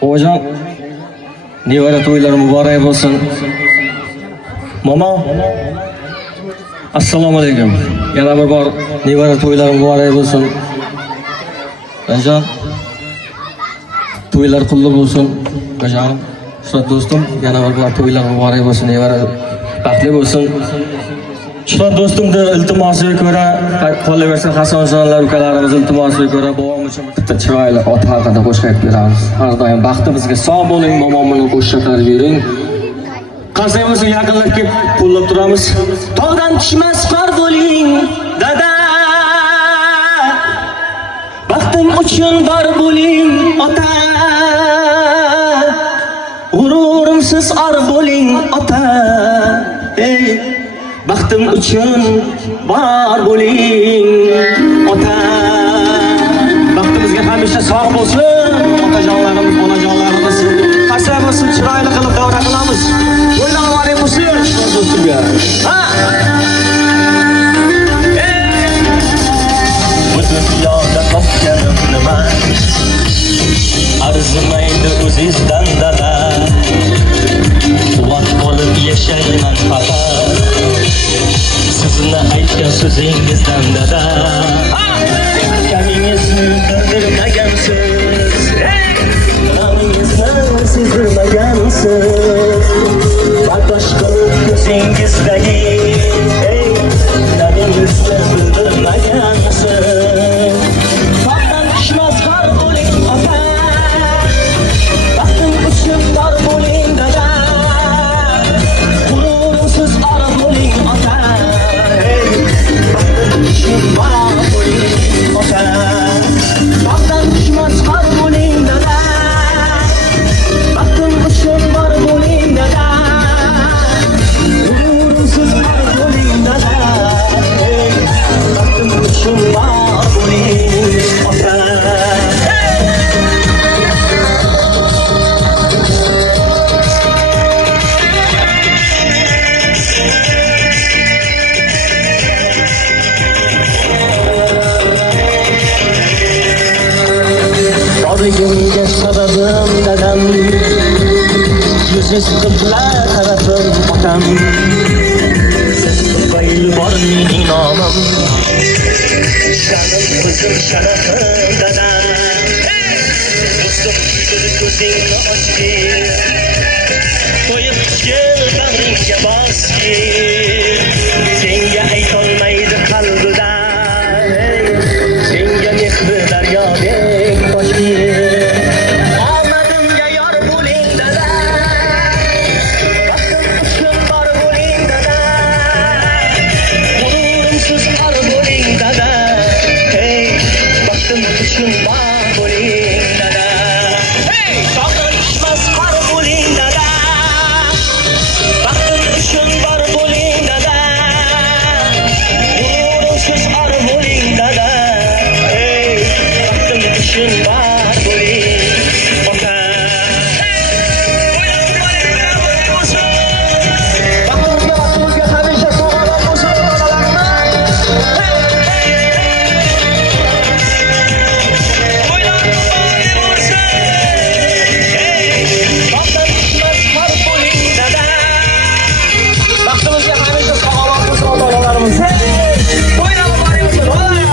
Hocam, nevara to'ylari muborak bo'lsin. Momo, assalomu alaykum. Yana bir bor nevara to'ylari muborak bo'lsin. Ajon, to'ylar qulluq bo'lsin. Ajonim, Shuhrat do'stim, yana bir bor to'ylar muborak bo'lsin. Nevara baxtli bo'lsin. Shuhrat do'stimning iltimosiga ko'ra, qolaversa Hasanjonlar ukalarimiz iltimosiga ko'ra bovom uchun bitta chiroyli ot haqida qo'shiq aytib beramiz. Har doim baxtimizga sog' bo'ling, momom bilan qo'shiqlar bering. Qanday bo'lsa yaqinlab kelib qo'llab turamiz. Tog'dan tushmas qor bo'ling, dada. Baxtim uchun bor bo'ling, ota. G'ururimsiz or bo'ling, ota. Ey baxtim uchun bor bo'ling, ota. Baxtimizga hamisha sog' bo'lsin, otajonlarimiz, onajonlarimiz. Qanday bo'lsin chiroyli qilib davra qilamiz. O'ylanmaring bo'lsin, do'stimga. Ha! Bu dunyoda topganim nima? Arzimaydi o'zingizdan dada. Quvvat olib yashayman faqat sizni aytgan so'zingizdan dada. Kamingizni bildirmagansiz, g'amingizni sezdirmagansiz, bardosh qilib ko'zingizdagi namingizni bildirmagansiz. Tog'dan tushmas qor bo'ling, ota. Baxtim uchun bor bo'ling, dada. G'urursiz or bo'ling, ota. Baxtim uchun bor bo'ling, ota. Tog'dan tushmas qor bo'ling, dada. Baxtim uchun bor bo'ling, dada. G'urursiz or bo'ling, dada. Baxtim uchun bor bo'ling, ota. Origimga sababim dadam, yuziz qibla tarafim otam. Siz tufayli bor mening nomim, shanim o'zim sharafim dadam. Do'stim kuydir ko'zingni ochgin, to'yib tushgin bag'ringga bosgin. Senga aytolmaydi qalbida, senga mehri daryodek toshgin. Omadimga yor bo'ling, dada. Baxtim uchun bor bo'ling, dada. G'ururimsiz or bo'ling, dada. Hey, baxtim uchun bor bo'ling, dada. Hey, tog'dan tushmas qor bo'ling, dada. Baxtim uchun bor bo'ling, dada. G'ururimsiz or bo'ling, dada. Hey, baxtim uchun bor bo'ling, ota. Baxtimizga hamisha sog'lom bo'lsin, onalarimiz. Tog'dan tushmas qor bo'ling, dada. Baxtimizga hamisha sog'lom bo'lsin, onalarimiz. O'ynab boring bo'lsin, olar.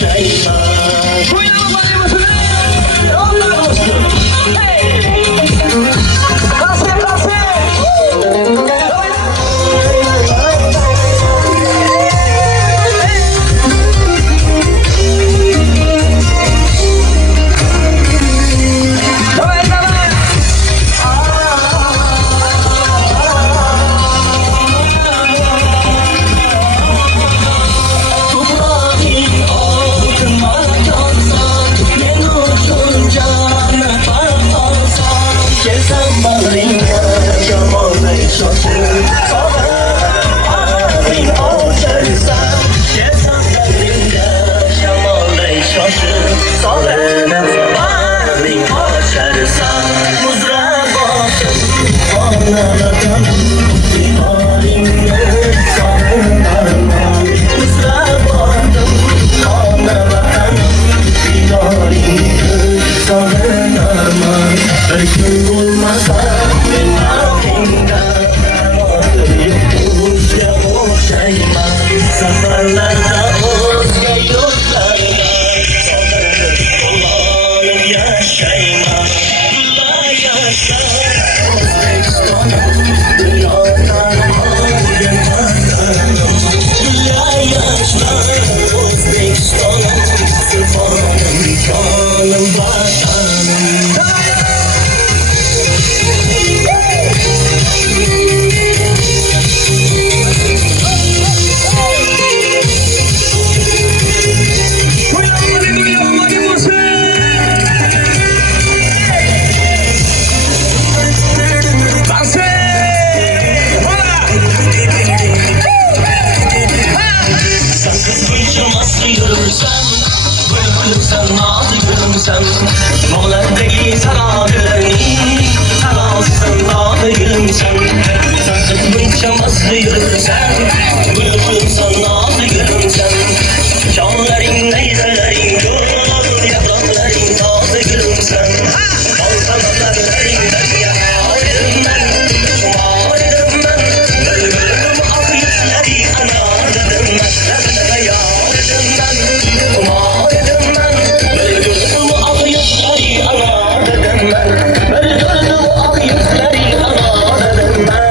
Shame. sen. Bağlardaki saraylarını saralsın dağlı gülüm sen. Sakın çaması yürür sen. Bülbül sanatı gülüm sen. Şanların neyzelerin gül, yaprakların taze gülüm sen. Bal kanatlarından yararım ben, umarım ben. Bülbülüm ak yüzleri anardım ben, yararım ben, umarım ben. Bülbülüm ak yüzleri anardım ben, bülbülüm ak yüzleri anardım ben.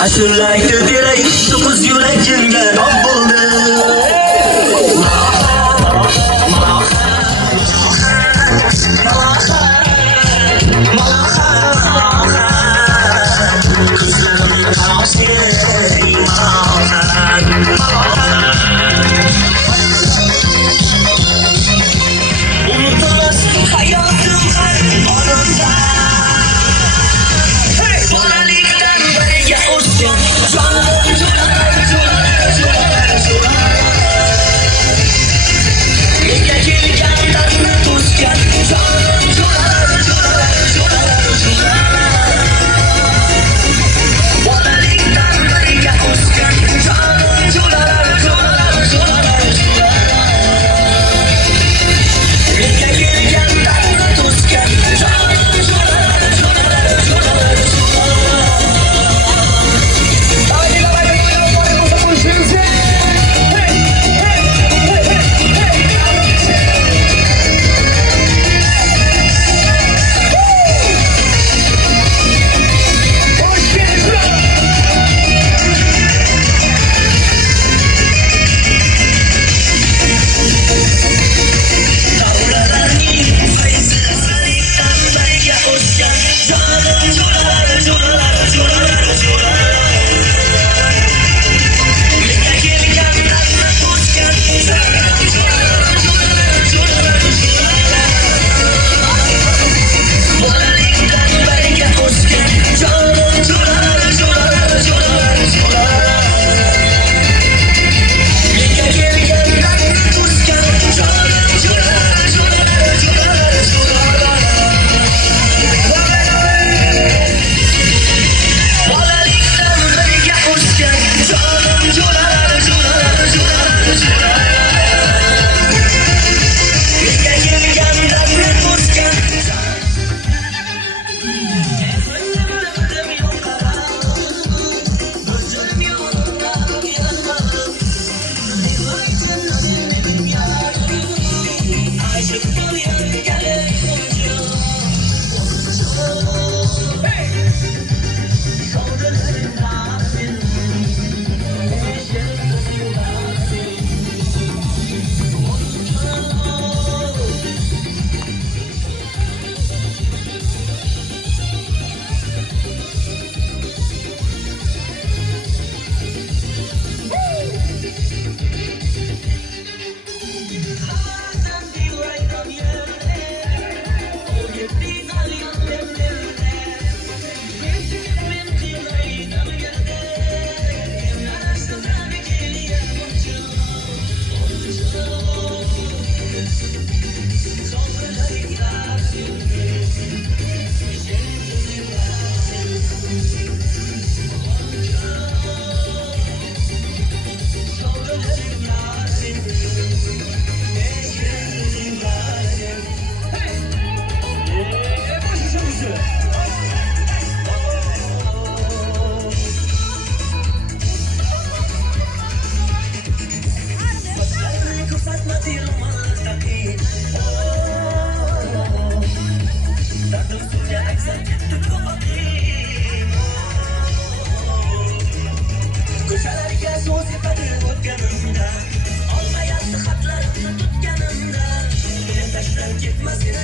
Aşılaydı direği, dokuz yüreğimde rab buldu. Kızlarım tavsiye unutulmaz hayatım her anında. Bana ligden böyle olsun.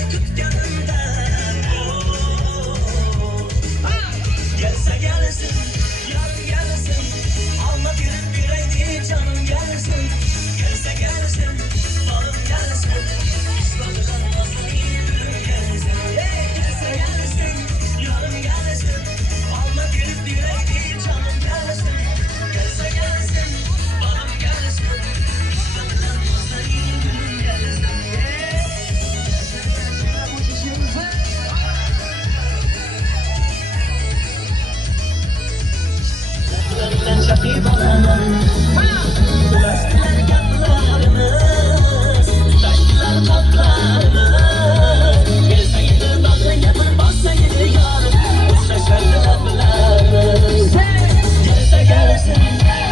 ay tut yanımda. Gelse gelsin, yarın gelsin. Alma bir aydı canım gelsin. Gelse gelsin, balım gelsin. İspatlıdan fazla iyi gülüm gelsin. Gelse gelsin, yarın gelsin. Alma bir aydı canım gelsin. Gelse gelsin, balım gelsin. İspatlıdan fazla iyi gülüm gelsin. Şakir balanım, ulaştılar kapılarımız, taştılar kapılarımız. Gelse gelir bakın yapın bassa gelir yarım, uçlaşırdı kapılarımız. Gelse gelsin,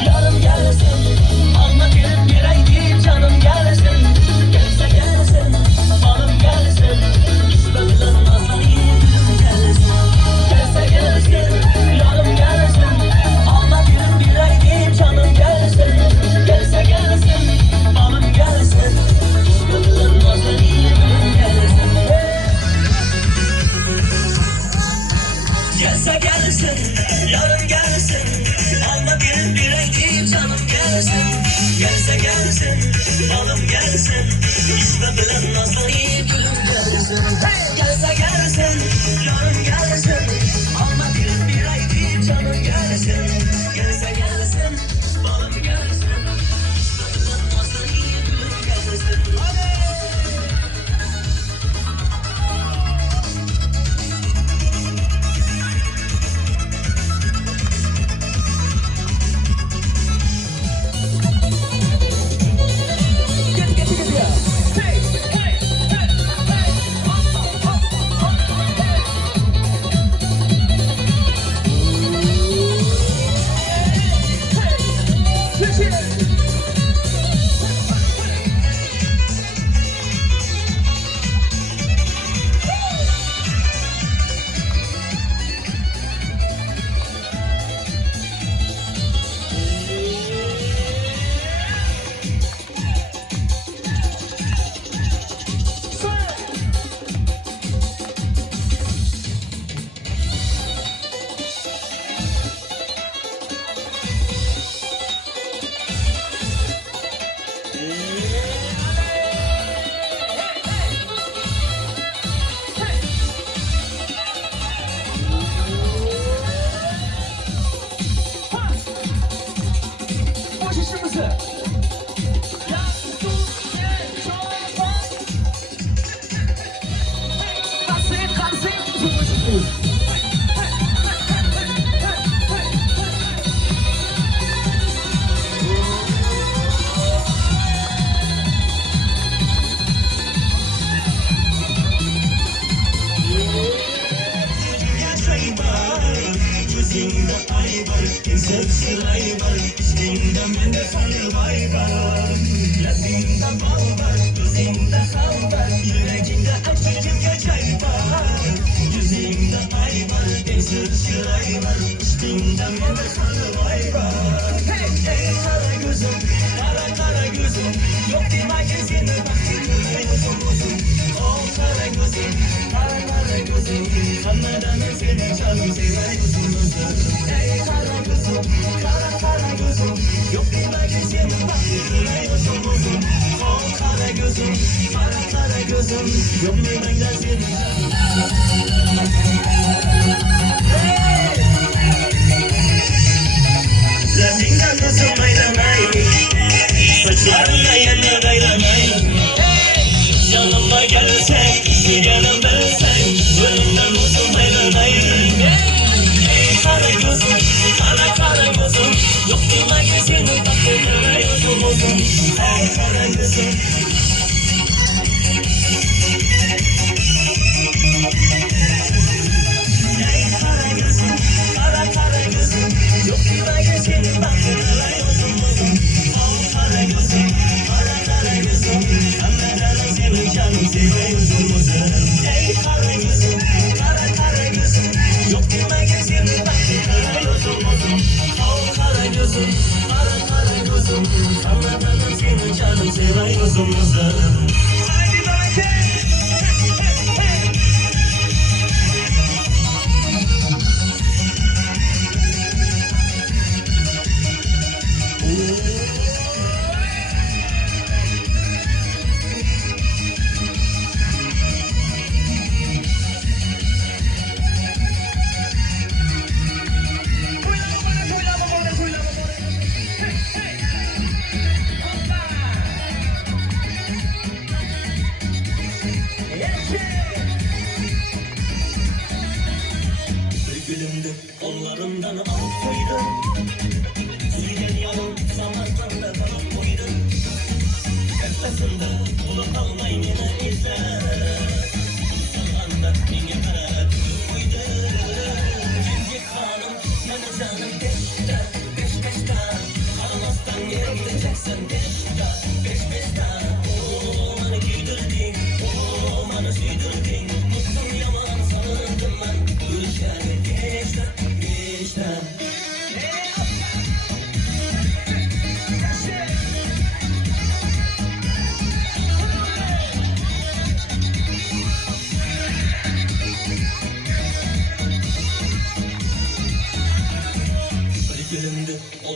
yarım gelsin, alma bir aydı canım gelsin. Gelse gelsin, balım gelsin, İspatlıdan fazla iyi gülüm gelsin. Gelse gelsin, yarım gelsin, alma bir aydı canım gelsin. Gelse gelsin, balım gelsin, İspatlıdan fazla iyi gülüm gelsin. Gelse gelsin, yarın gelsin, alma bir aydı canım gelsin. Gelse gelsin, balım gelsin, İspatlıdan fazla iyi gülüm gelsin. Gelse gelsin, yarın gelsin, alma bir aydı canım gelsin. Gelse gelsin, balım gelsin, İspatlıdan fazla iyi gülüm gelsin. Yüzünde ay var, sırtır ay var, üstünde mende fanı vay var. Lazımda bal var, gözümde hal var, yüreğimde açıcımca çay var. Yüzünde ay var, sırtır ay var, üstünde mende fanı vay var. Ey kara gözüm, kara gözüm, yok bir magazini baktığında uzun uzun. Oh kara gözüm, kara gözüm, anladan seni canım sever uzun uzun. Ey kara gözüm, kara gözüm, yok bir magazini baktığında uzun uzun. Oh kara gözüm, kara gözüm, yok bir magazini canım. Lazımda kızım aylanay, saçlarına yana daylanay. Yanıma gelsen, yanım bilsen, önümden uzun aylanay. Kara gözüm, kara gözüm, yok bir magazini baktığında uzun uzun. Ey kara gözüm. Ey kara gözüm, kara gözüm, yok bir magazini baktığında uzun uzun. Oh kara gözüm, kara gözüm, anladan seni canım sever uzun uzun. Ey kara gözüm, kara gözüm, yok bir magazini baktığında uzun uzun. Oh kara gözüm, kara gözüm, anladan seni canım sever uzun uzun. Haydi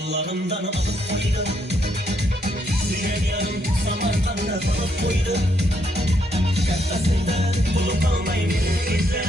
Kollarımdan alıp koydu. Süreyyanım Samarkand'a kalıp koydu. Şakasında bulup almayı izle.